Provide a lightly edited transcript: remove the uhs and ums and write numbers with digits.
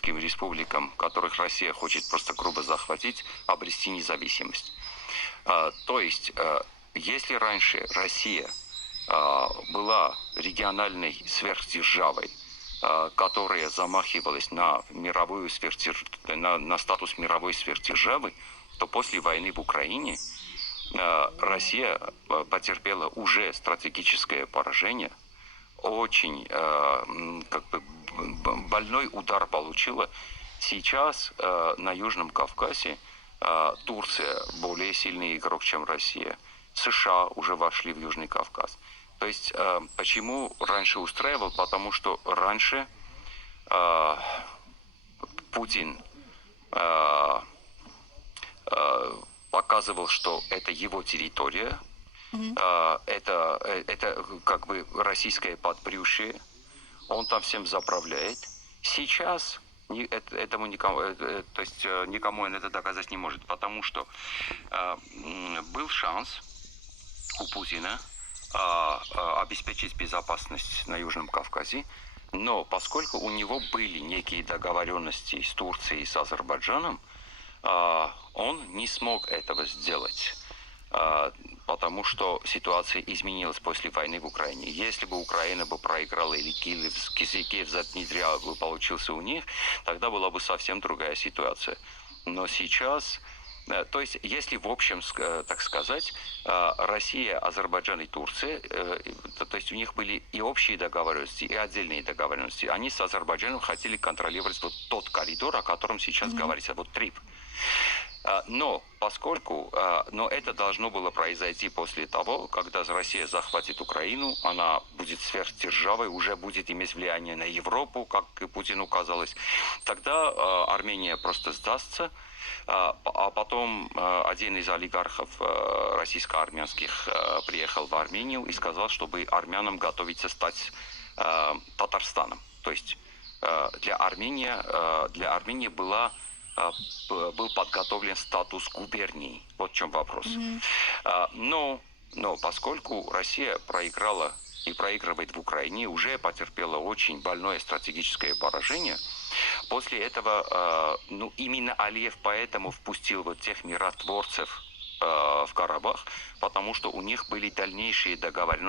прибалтийским республикам, которых Россия хочет просто грубо захватить, обрести независимость. То есть, если раньше Россия была региональной сверхдержавой, которая замахивалась на статус мировой сверхдержавы, то после войны в Украине Россия потерпела уже стратегическое поражение, очень больной удар получила. Сейчас на Южном Кавказе Турция более сильный игрок, чем Россия. США уже вошли в Южный Кавказ. То есть почему раньше устраивал? Потому что раньше Путин показывал, что это его территория, это как бы российское подбрюшье, он там всем заправляет. Сейчас этому никому, то есть никому он это доказать не может, потому что был шанс у Путина обеспечить безопасность на Южном Кавказе, но поскольку у него были некие договоренности с Турцией и с Азербайджаном, он не смог этого сделать, потому что ситуация изменилась после войны в Украине. Если бы Украина бы проиграла или Киев Заднедря бы получился у них, тогда была бы совсем другая ситуация. Но сейчас, то есть, если в общем, так сказать, Россия, Азербайджан и Турция, то есть у них были и общие договоренности, и отдельные договоренности. Они с Азербайджаном хотели контролировать вот тот коридор, о котором сейчас говорится, вот ТРИП. Но поскольку, но это должно было произойти после того, когда Россия захватит Украину, она будет сверхдержавой, уже будет иметь влияние на Европу, как и Путину казалось, тогда Армения просто сдастся, а потом один из олигархов российско-армянских приехал в Армению и сказал, чтобы армянам готовиться стать Татарстаном. То есть для Армении был подготовлен статус губернии. Вот в чем вопрос. Но поскольку Россия проиграла и проигрывает в Украине, уже потерпела очень больное стратегическое поражение, после этого, именно Алиев поэтому впустил вот тех миротворцев в Карабах, потому что у них были дальнейшие договоренности